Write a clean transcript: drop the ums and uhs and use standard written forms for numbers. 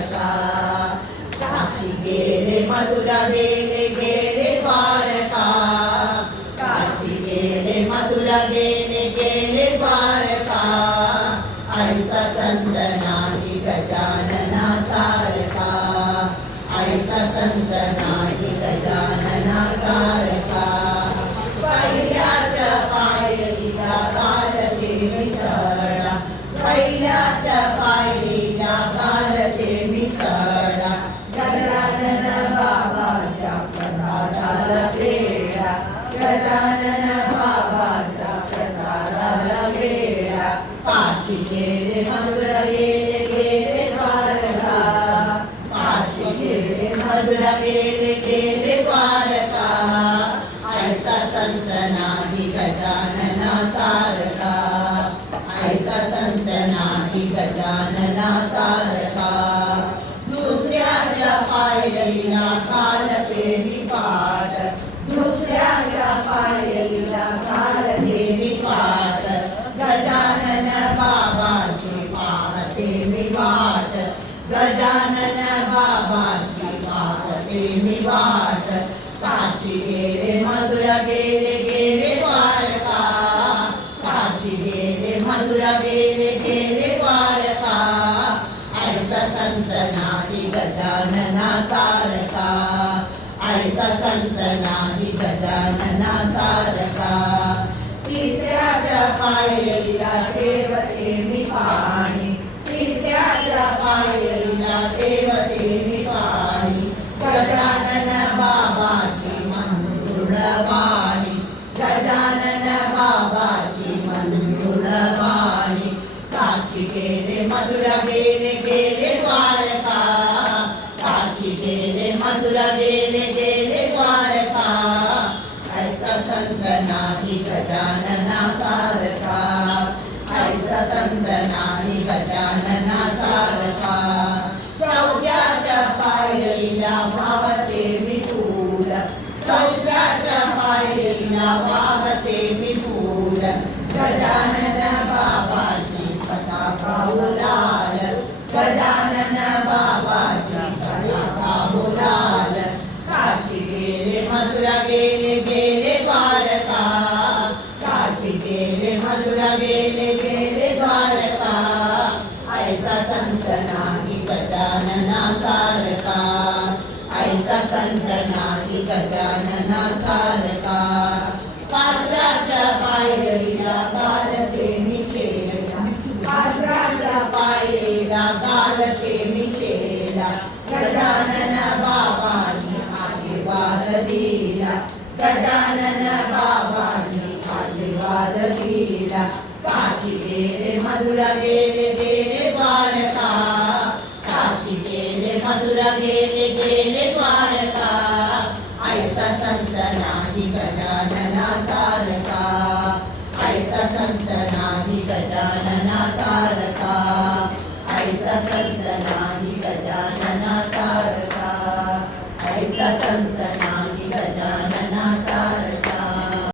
सारखा काशी गेले मथुरा गेले गेले द्वारका काशी गेले मथुरा गेले गेले द्वारका ऐसा संत नाही गजानना सारखा ऐसा संत नाही गजानना सारखा पहिल्याच्या पायरीला कालचे मिसळा पहिल्याच्या पायरीला कालचे मिसळा गजानन बाबाच्या प्रसादाला वेळा गजानन बाबाच्या प्रसादाला वेळा काशी गेले मथुरा गेले गेले द्वारका काशी गेले मथुरा गेले गेले द्वारका ऐसा संत नाही गजानना सारखा ऐसा संत नाही गजानना सारखा दुसऱ्याच्या पायरीला कालपेरी पाठ दुसऱ्याच्या पायरीला कालपेरी पाठ गजानन बाबाची पाहते मी वाट गजानन बाबाची पाहते मी वाट काशी गेले मथुरा गेले गेले द्वारका काशी गेले मथुरा गेले गेले द्वारका ऐसा संत नाही गजानना सारखा ऐसा संत नाही गजानना सारखा तिसऱ्याच्या पायरीला ठेवते मी पाणी तिसऱ्याच्या पायरीला ठेवते मी पाणी गजानन बाबाची मंजुळवाणी गजानन बाबाची मंजुळवाणी काशी गेले मथुरा गेले गेले द्वारका काशी गेले मथुरा गेले गेले द्वारका ऐसा संत नाही गजानना सारखा ऐसा संत नाही गजानना सारखा चौथ्याच्या पायरीला वाहते मी फूल चौथ्याच्या पायरीला वाहते मी फूल गजानन बाबाची पताका उलाल गजानन बाबाची पताका उलाल काशी गेले मथुरा गेले गेले द्वारका काशी गेले मथुरा गेले गेले द्वारका ऐसा संत नाही गजानना सारखा ऐसा संत नाही गजानना सारखा पाचव्याच्या पायरीला कालचे मिशेला पाचव्याच्या पायरीला कालचे मिशेला गजानन बाबांनी आशीर्वाद दिला गजानन बाबांनी आशीर्वाद दिला काशी गेले मथुरा गेले गेले द्वारका काशी गेले मथुरा गेले गेले द्वारका ऐसा संत नाही गजानना सारखा ऐसा संत नाही गजानना सारखा ऐसा संत